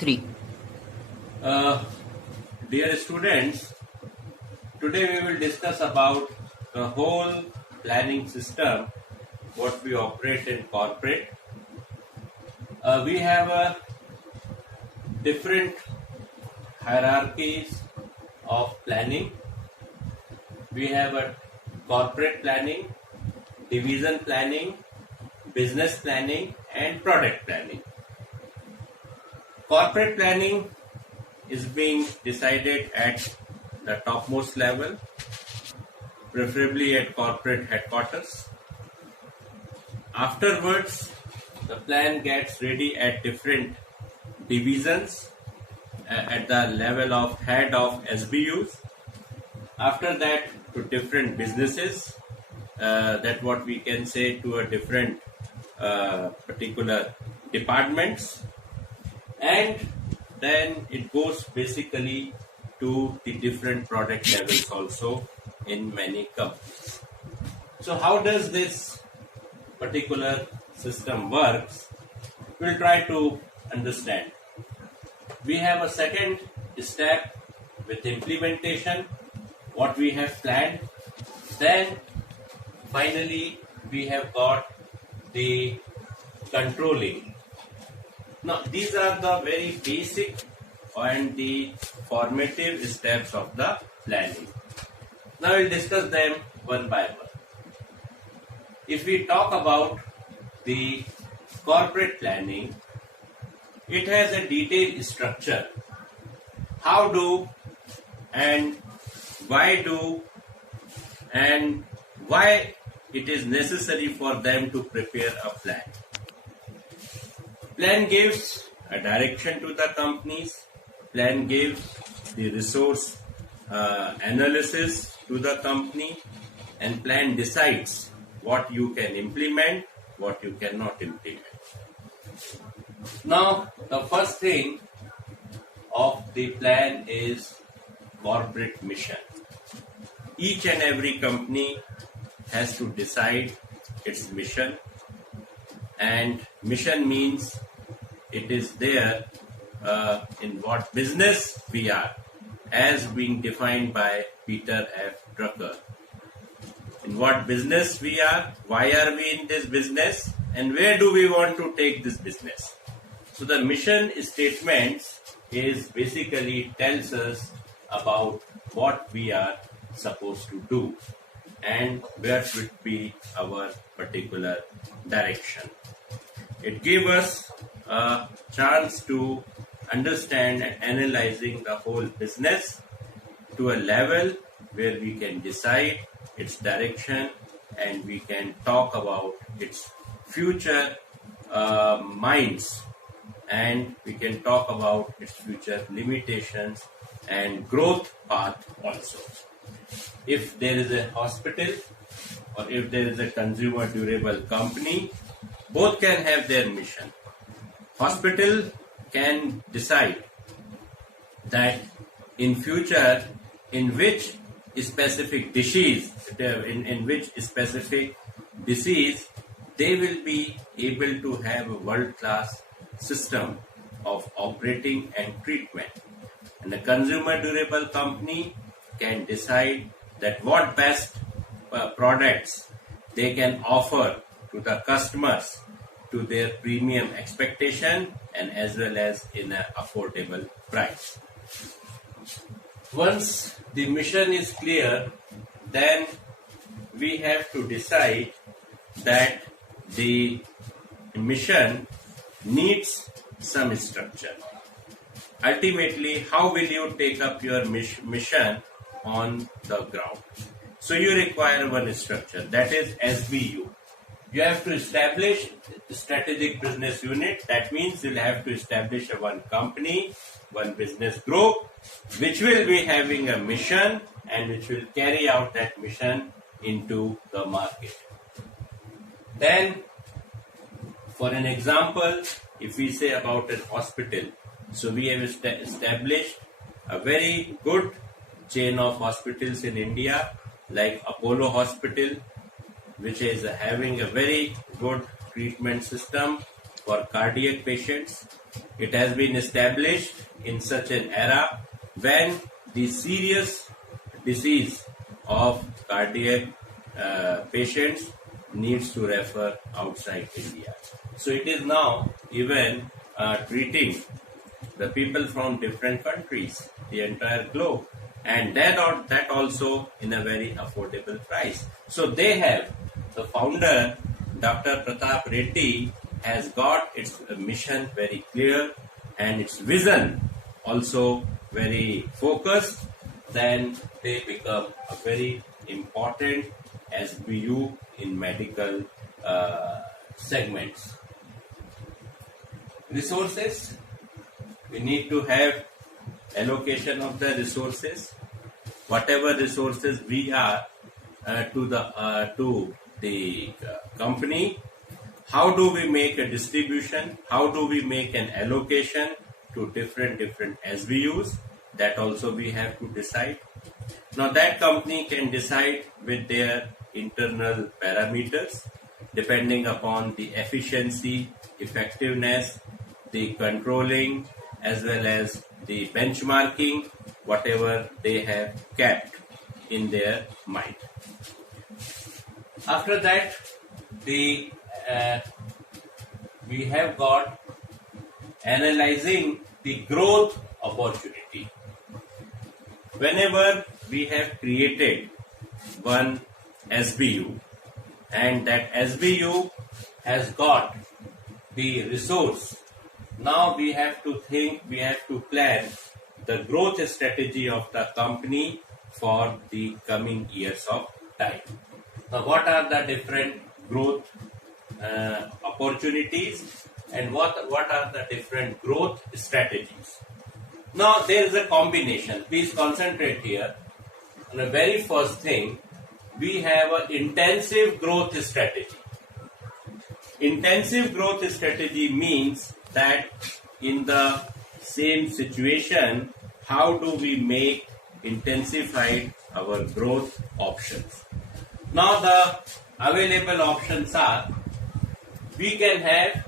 3. Uh, Dear students, today we will discuss about the whole planning system, what we operate in corporate. We have different hierarchies of planning. We have a corporate planning, division planning, business planning, and product planning. Corporate planning is being decided at the topmost level, preferably at corporate headquarters. Afterwards, the plan gets ready at different divisions at the level of head of SBUs. After that, to different businesses, that what we can say to a different particular departments, and then it goes basically to the different product levels also in many companies. So how does this particular system works? We'll try to understand. We have a second step with implementation, what we have planned. Then finally we have got the controlling. Now these are the very basic and the formative steps of the planning. Now we'll discuss them one by one. If we talk about the corporate planning, it has a detailed structure. How do and why do and why it is necessary for them to prepare a plan. Plan gives a direction to the companies. Plan gives the resource analysis to the company, and plan decides what you can implement, what you cannot implement. Now, the first thing of the plan is corporate mission. Each and every company has to decide its mission, and mission means it is there in what business we are, as being defined by Peter F. Drucker. In what business we are, why are we in this business, and where do we want to take this business. So the mission statements is basically tells us about what we are supposed to do and where should be our particular direction. It gives us a chance to understand and analyzing the whole business to a level where we can decide its direction and we can talk about its future minds, and we can talk about its future limitations and growth path also. If there is a hospital or if there is a consumer durable company, both can have their mission. Hospital can decide that in future in which specific disease they will be able to have a world-class system of operating and treatment. And the consumer durable company can decide that what best products they can offer to the customers to their premium expectation and as well as in an affordable price. Once the mission is clear, then we have to decide that the mission needs some structure. Ultimately, how will you take up your mission on the ground? So you require one structure, that is SBU. You have to establish the strategic business unit. That means you'll have to establish one company, one business group, which will be having a mission and which will carry out that mission into the market. Then, for an example, if we say about an hospital, so we have established a very good chain of hospitals in India, like Apollo Hospital, which is having a very good treatment system for cardiac patients. It has been established in such an era when the serious disease of cardiac patients needs to refer outside India. So it is now even treating the people from different countries, the entire globe, and that also in a very affordable price. So they have, the founder, Dr. Pratap Reddy, has got its mission very clear and its vision also very focused. Then they become a very important SBU in medical segments. Resources. We need to have allocation of the resources. Whatever resources we are to the company, how do we make a distribution? How do we make an allocation to different SBUs? That also we have to decide. Now that company can decide with their internal parameters depending upon the efficiency, effectiveness, the controlling, as well as the benchmarking, whatever they have kept in their mind. After that, we have got analyzing the growth opportunity. Whenever we have created one SBU and that SBU has got the resource, now we have to think, we have to plan the growth strategy of the company for the coming years of time. Now what are the different growth opportunities and what are the different growth strategies? Now there is a combination. Please concentrate here. And the very first thing, we have an intensive growth strategy. Intensive growth strategy means that in the same situation, how do we make intensified our growth options? Now the available options are, we can have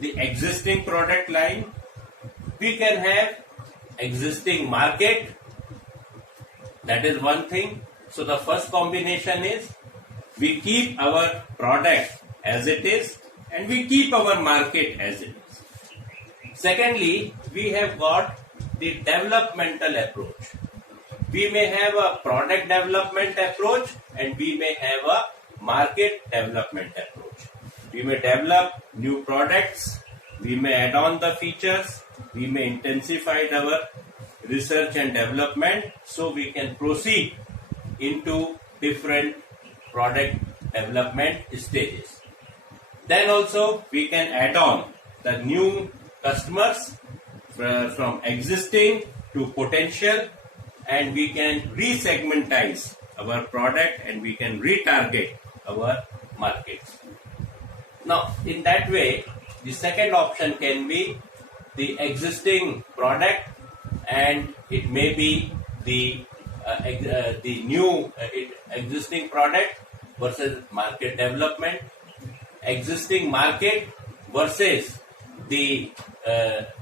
the existing product line, we can have existing market. That is one thing. So the first combination is, we keep our product as it is and we keep our market as it is. Secondly, we have got the developmental approach. We may have a product development approach and we may have a market development approach. We may develop new products, we may add on the features, we may intensify our research and development so we can proceed into different product development stages. Then also we can add on the new customers from existing to potential, and we can resegmentize our product and we can retarget our markets. Now in that way, the second option can be the existing product, and it may be the new existing product versus market development, existing market versus the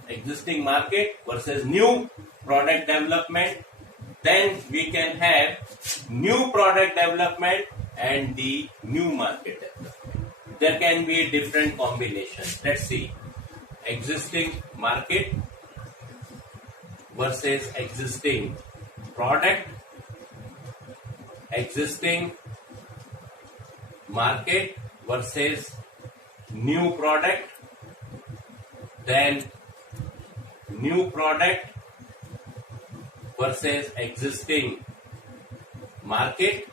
existing market versus new product development. Then we can have new product development and the new market development. There can be different combinations. Let's see. Existing market versus existing product, existing market versus new product, then new product versus existing market,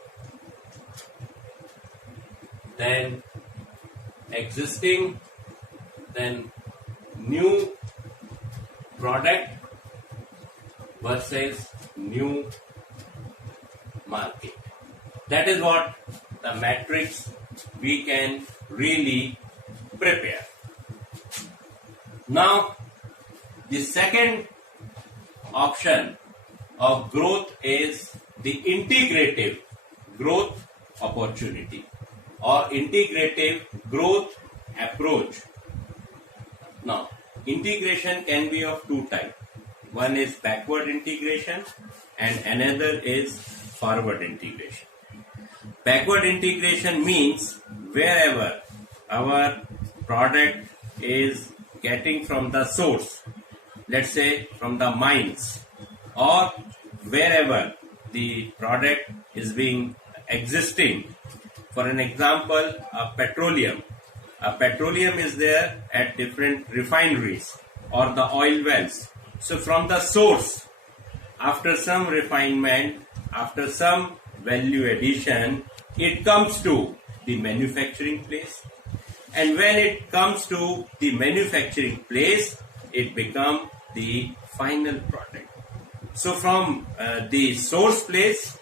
then existing, then new product versus new market. That is what the matrix we can really prepare. Now, the second option of growth is the integrative growth opportunity or integrative growth approach. Now, integration can be of two types. One is backward integration and another is forward integration. Backward integration means wherever our product is getting from the source, let's say from the mines, or wherever the product is being existing. For an example, a petroleum. A petroleum is there at different refineries or the oil wells. So from the source, after some refinement, after some value addition, it comes to the manufacturing place. And when it comes to the manufacturing place, it becomes the final product. So from the source place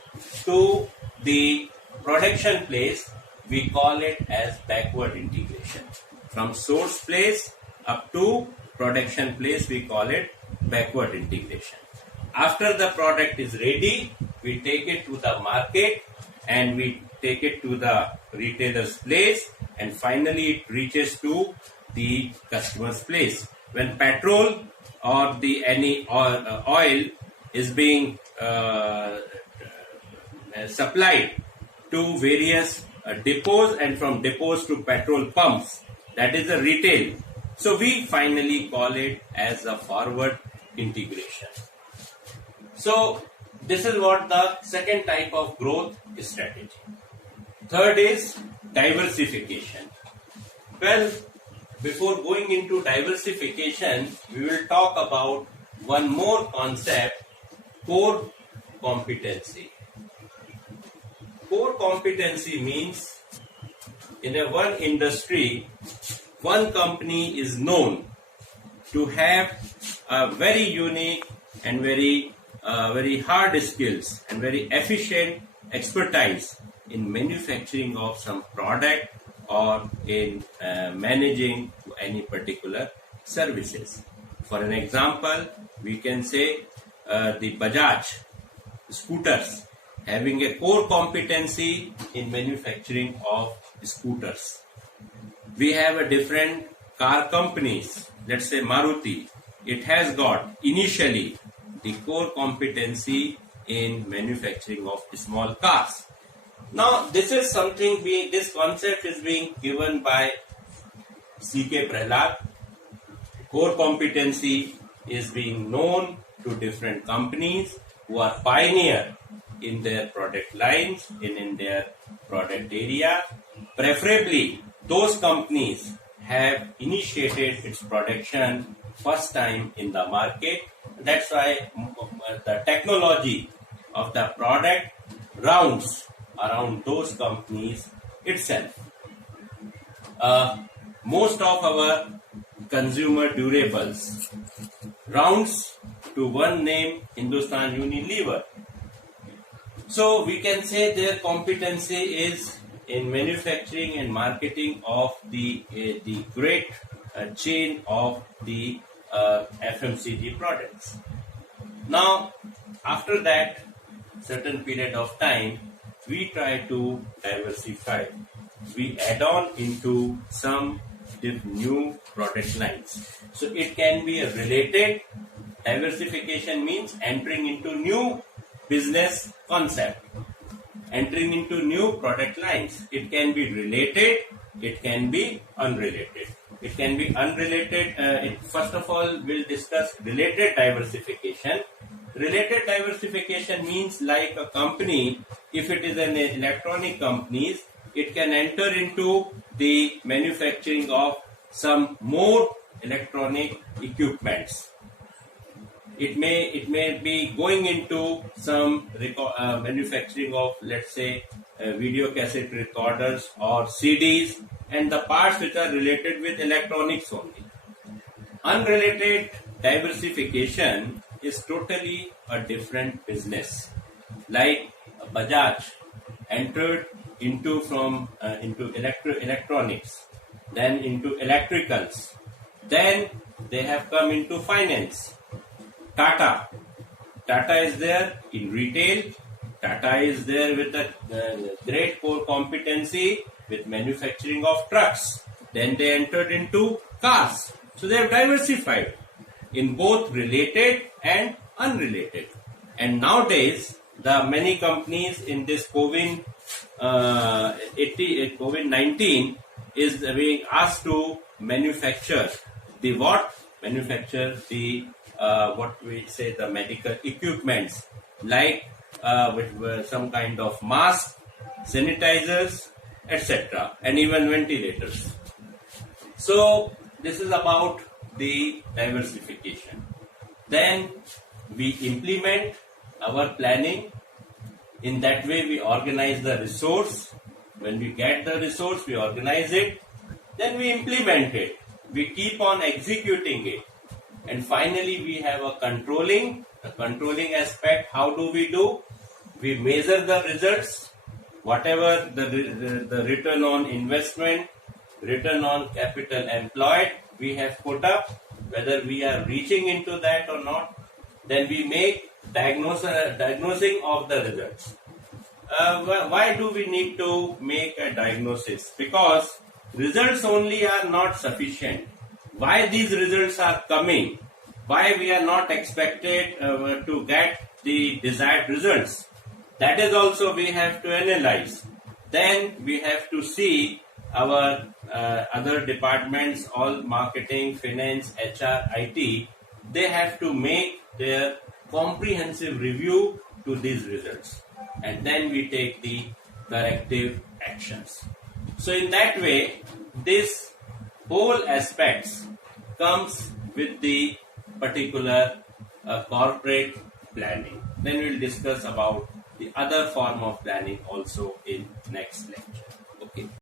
to the production place, we call it as backward integration. From source place up to production place, we call it backward integration. After the product is ready, we take it to the market and we take it to the retailer's place, and finally it reaches to the customer's place. When petrol or the any oil is being supplied to various depots, and from depots to petrol pumps, that is the retail. So we finally call it as a forward integration. So this is what the second type of growth strategy. Third is diversification. Well, before going into diversification, we will talk about one more concept, core competency. Core competency means in a one industry, one company is known to have a very unique and very hard skills and very efficient expertise in manufacturing of some product or in managing any particular services. For an example, we can say the Bajaj scooters having a core competency in manufacturing of scooters. We have a different car companies, let's say Maruti. It has got initially the core competency in manufacturing of small cars. Now, this is something this concept is being given by C.K. Prahlad. Core competency is being known to different companies who are pioneer in their product lines, in their product area. Preferably, those companies have initiated its production first time in the market. That's why the technology of the product rounds around those companies itself. Most of our consumer durables rounds to one name, Hindustan Unilever. So we can say their competency is in manufacturing and marketing of the great chain of the FMCG products. Now, after that certain period of time, we try to diversify. We add on into some new product lines. So it can be a related. Diversification means entering into new business concept, entering into new product lines. It can be related, it can be unrelated. It can be unrelated. First of all, we'll discuss related diversification. Related diversification means like a company, if it is an electronic company, it can enter into the manufacturing of some more electronic equipments. It may be going into some manufacturing of, let's say, video cassette recorders or CDs and the parts which are related with electronics only. Unrelated diversification is totally a different business. Like Bajaj entered into electronics, then into electricals, then they have come into finance. Tata is there in retail. Tata is there with a great core competency with manufacturing of trucks. Then they entered into cars. So they have diversified in both related and unrelated. And nowadays, the many companies in this COVID-19 is being asked to manufacture the what? Manufacture the what we say the medical equipments like with some kind of mask, sanitizers, etc. and even ventilators. So this is about the diversification. Then we implement our planning. In that way we organize the resource. When we get the resource, we organize it. Then we implement it. We keep on executing it. And finally we have a controlling aspect. How do? We measure the results. Whatever the return on investment, return on capital employed we have put up, whether we are reaching into that or not. Then we make diagnosing of the results. Why do we need to make a diagnosis? Because results only are not sufficient. Why these results are coming? Why we are not expected to get the desired results? That is also we have to analyze. Then we have to see our other departments, all marketing, finance, HR, IT, they have to make their comprehensive review to these results. And then we take the corrective actions. So in that way, this whole aspects comes with the particular corporate planning. Then we will discuss about the other form of planning also in next lecture. Okay.